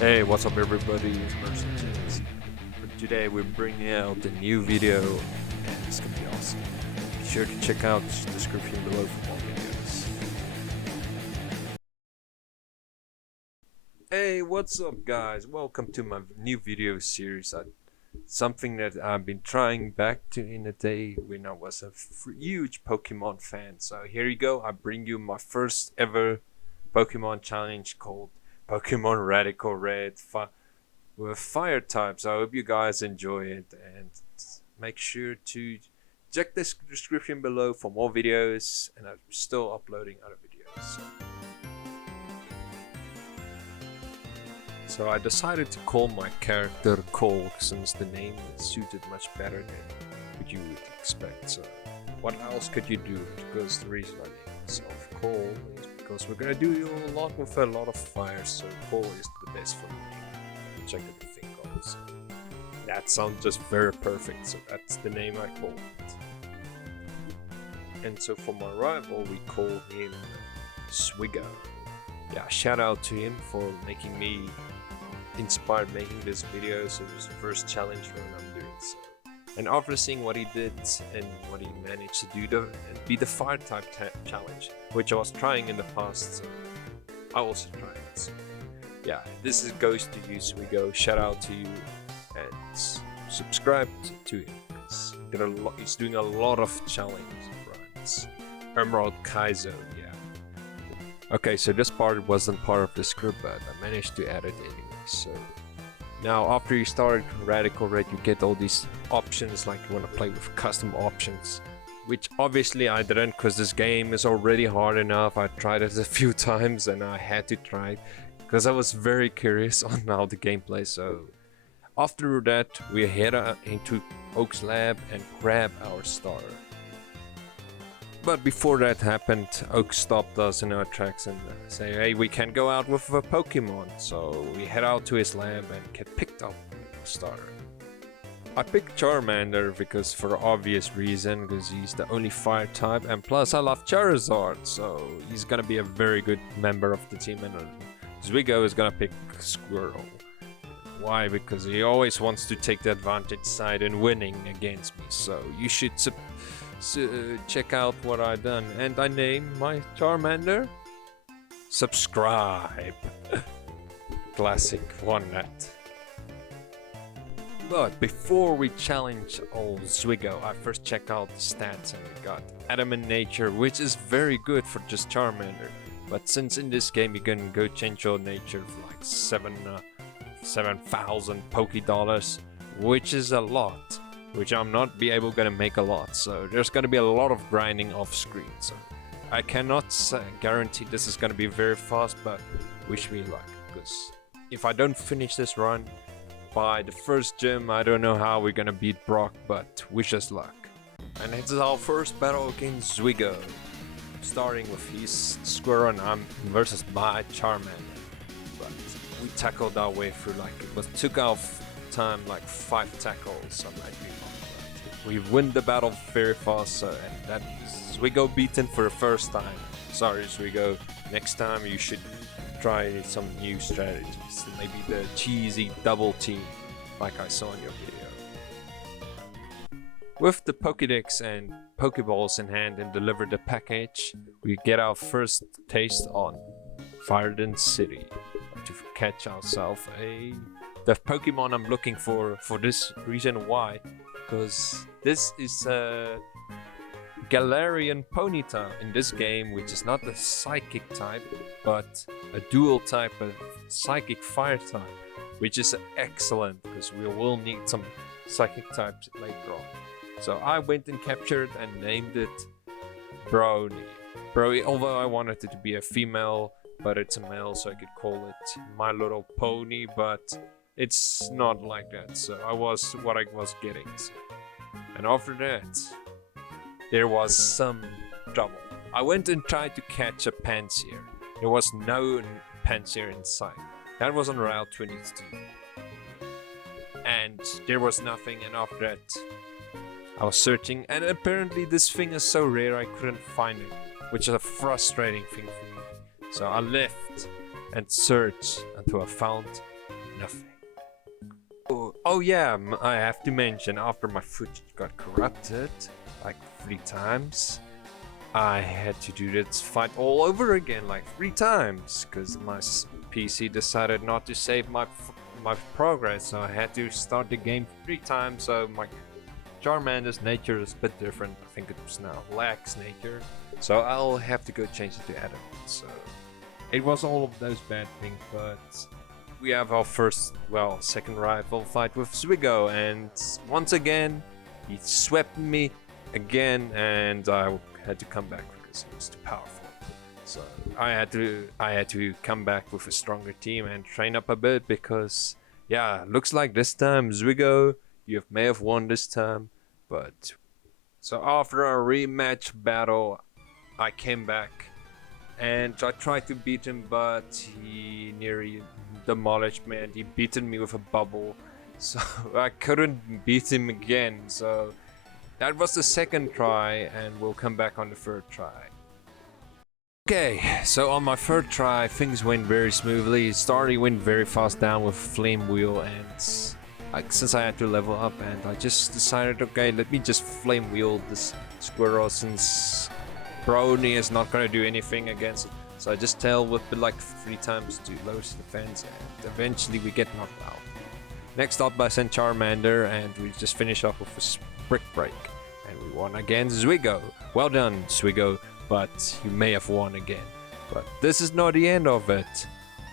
Hey, what's up everybody, it's Mercedes. Today we're bringing out a new video and it's gonna be awesome. Be sure to check out the description below for more videos. Hey, what's up guys? Welcome to my new video series. Something that I've been trying back to in a day when I was a huge Pokemon fan. So here you go, I bring you my first ever Pokemon challenge called Pokemon Radical Red with fire types. I hope you guys enjoy it and make sure to check the description below for more videos, and I'm still uploading other videos. So I decided to call my character Cole since the name suited much better than what you would expect. So what else could you do? Because the reason I named myself Cole is because we're gonna do a lot with a lot of fire, so Cole is the best for me, which I could think of. So that sounds just very perfect, so that's the name I called it. And so for my rival, we call him Zwiggo. Yeah, shout out to him for making me inspired making this video. So it was the first challenge run I'm doing. So, and after seeing what he did and what he managed to do be the Fire-type challenge, which I was trying in the past, so I also tried it. So yeah, this goes to you, Zwiggo. Shout out to you and subscribe to him. He's doing a lot of challenge runs. Emerald Kaizo, yeah. Okay, so this part wasn't part of the script, but I managed to add it anyway. So now after you start Radical Red, you get all these options, like you want to play with custom options, which obviously I didn't because this game is already hard enough. I tried it a few times and I had to try it because I was very curious on how the game plays. So after that we head into Oak's lab and grab our starter. But before that happened, Oak stopped us in our tracks and say, hey, we can go out with a Pokemon. So we head out to his lab and get picked up a starter. I picked Charmander because for obvious reason, because he's the only fire type, and plus I love Charizard, so he's gonna be a very good member of the team. And Zwiggo is gonna pick Squirrel. Why? Because he always wants to take the advantage side in winning against me, so you should check out what I done. And I named my Charmander Subscribe. Classic one that. But before we challenge old Zwiggo, I first check out the stats, and we got Adamant Nature, which is very good for just Charmander. But since in this game you can go change your nature for like 7,000 Poké-dollars, which is a lot, which I'm not gonna make a lot. So there's gonna be a lot of grinding off screen. So I cannot guarantee this is gonna be very fast, but wish me luck, because if I don't finish this run by the first gym, I don't know how we're gonna beat Brock, but wish us luck. And it's our first battle against Zwiggo, starting with his Squirrel and I'm versus my Charmander. But we tackled our way through, like took our time like 5 tackles. We win the battle very fast, and that is Zwiggo beaten for the first time. Sorry Zwiggo, next time you should try some new strategies, maybe the cheesy double team like I saw in your video. With the Pokédex and Pokeballs in hand and deliver the package, we get our first taste on Fireden City to catch ourselves the Pokemon I'm looking for this reason. Why? Because this is a Galarian Ponyta in this game, which is not a psychic type, but a dual type, a psychic fire type, which is excellent because we will need some psychic types later on. So I went and captured and named it Brony. Although I wanted it to be a female, but it's a male, so I could call it My Little Pony, but it's not like that. So I was what I was getting. So. And after that, there was some trouble. I went and tried to catch a Pansear. There was no Pansear in sight. That was on Route 22. And there was nothing, and after that I was searching, and apparently this thing is so rare I couldn't find it, which is a frustrating thing for me. So I left and searched until I found nothing. Oh yeah, I have to mention, after my foot got corrupted like 3 times, I had to do this fight all over again like 3 times because my PC decided not to save my progress, so I had to start the game 3 times. So my Charmander's nature is a bit different. I think it's now Lax nature, so I'll have to go change it to Adam. So it was all of those bad things, but we have our second rival fight with Zwiggo, and once again he swept me again, and I had to come back because he was too powerful. So I had to come back with a stronger team and train up a bit, because yeah, looks like this time Zwiggo, you may have won this time. But so after a rematch battle, I came back and I tried to beat him, but he nearly demolished me and he beaten me with a bubble, so I couldn't beat him again. So that was the second try, and we'll come back on the third try. Okay, so on my third try things went very smoothly. Starry went very fast down with Flame Wheel, and since I had to level up, and I just decided, okay, let me just Flame Wheel this squirrel since Brony is not gonna do anything against it. So I just Tail Whip it like 3 times to lower the defense, and eventually we get knocked out. Next up I sent Charmander, and we just finish off with a Brick Break, and we won against Zwiggo. Well done, Zwiggo, but you may have won again. But this is not the end of it.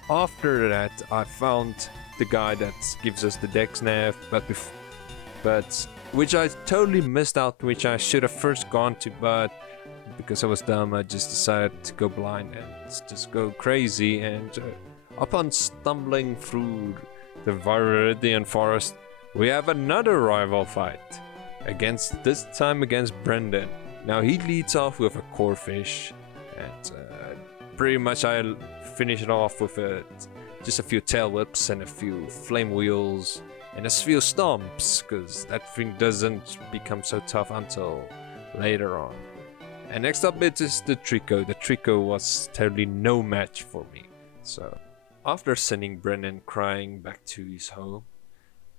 After that I found the guy that gives us the Dex Nav, but which I totally missed out, which I should have first gone to, but because I was dumb, I just decided to go blind and just go crazy. And upon stumbling through the Viridian Forest, we have another rival fight. This time against Brendan. Now he leads off with a Corphish, and pretty much I finish it off with just a few Tail Whips and a few Flame Wheels and a few Stomps, because that thing doesn't become so tough until later on. And next up it is the Trico. The Trico was totally no match for me. So after sending Brennan crying back to his home,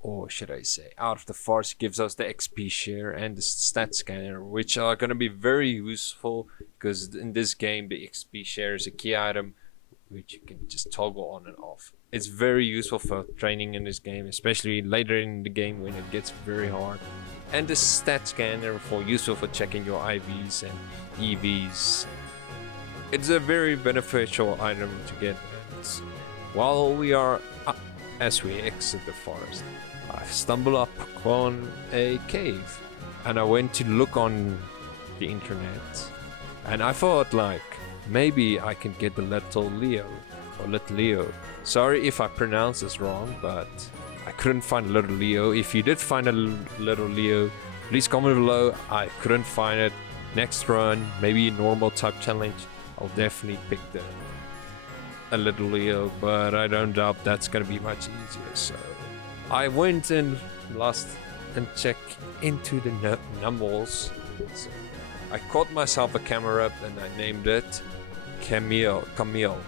or should I say out of the forest, gives us the XP share and the stat scanner, which are going to be very useful, because in this game the XP share is a key item which you can just toggle on and off. It's very useful for training in this game, especially later in the game when it gets very hard. And the stat scanner useful for checking your IVs and EVs. It's a very beneficial item to get. While we are as we exit the forest, I stumble upon a cave, and I went to look on the internet, and I thought, like, maybe I can get the Little Leo. Sorry if I pronounce this wrong, but I couldn't find Little Leo. If you did find a Little Leo, please comment below. I couldn't find it. Next run, maybe normal type challenge, I'll definitely pick a Little Leo, but I don't doubt that's gonna be much easier. So I went and checked into the numbers. So I caught myself a camera up and I named it Camille,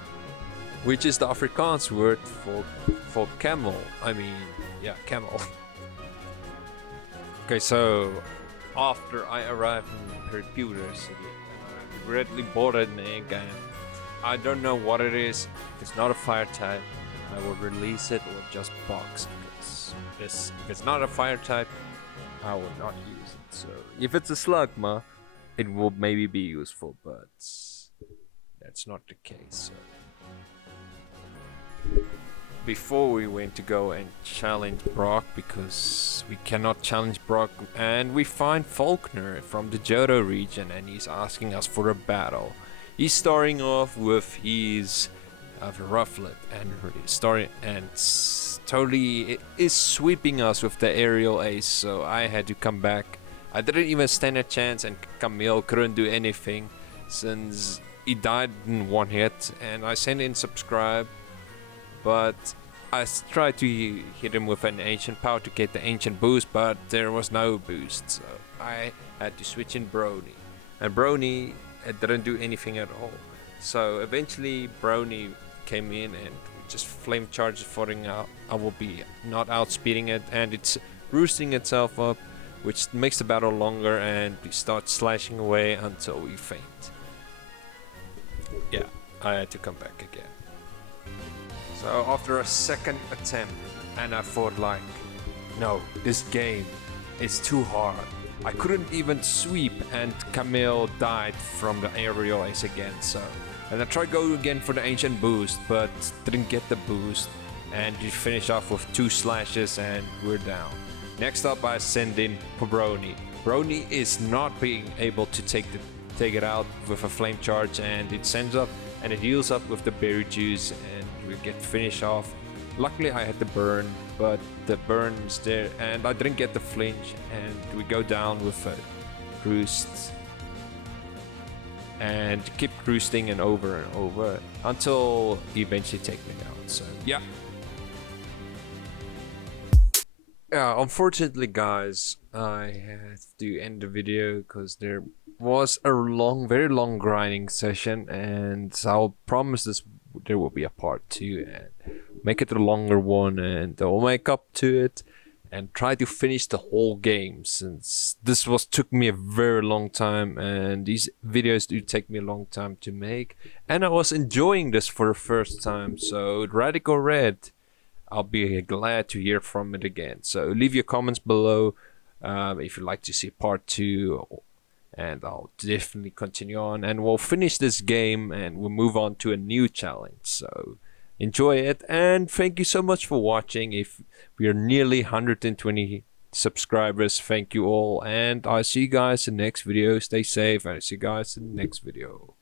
which is the Afrikaans word for camel. Camel. Okay, so after I arrived in Hercules City, I regretfully bought an egg, and I don't know what it is. If it's not a fire type, I will release it or just box it. If it's not a fire type, I will not use it. So if it's a Slugma, it will maybe be useful, but that's not the case. So before we went to go and challenge Brock, because we cannot challenge Brock, and we find Faulkner from the Johto region, and he's asking us for a battle. He's starting off with his Rufflet, and totally is sweeping us with the aerial ace, so I had to come back. I didn't even stand a chance, and Camille couldn't do anything since he died in one hit, and I sent in subscribe, but I tried to hit him with an ancient power to get the ancient boost, but there was no boost, so I had to switch in Brony, and Brony didn't do anything at all. So eventually Brony came in and we just flame charges falling out, I will be not outspeeding it, and it's roosting itself up, which makes the battle longer, and we start slashing away until we faint. Yeah, I had to come back again. So after a second attempt, and I thought like, no, this game is too hard. I couldn't even sweep, and Camille died from the aerial ace again. So, and I tried go again for the ancient boost, but didn't get the boost, and you finish off with 2 slashes, and we're down. Next up, I send in Brony. Brony is not being able to take it out with a flame charge, and it sends up and it heals up with the berry juice, and we get finished off. Luckily I had the burn, but the burn is there, and I didn't get the flinch, and we go down with a roost and keep roosting and over until he eventually take me down. So yeah. Yeah, unfortunately guys, I had to end the video because there was a very long grinding session, and I'll promise there will be a part 2 and make it a longer one, and I'll make up to it and try to finish the whole game, since this took me a very long time, and these videos do take me a long time to make, and I was enjoying this for the first time. So Radical Red, I'll be glad to hear from it again. So leave your comments below if you'd like to see part 2, and I'll definitely continue on, and we'll finish this game and we'll move on to a new challenge. So enjoy it, and thank you so much for watching. If we are nearly 120 subscribers, thank you all, and I'll see you guys in the next video. Stay safe, and I'll see you guys in the next video.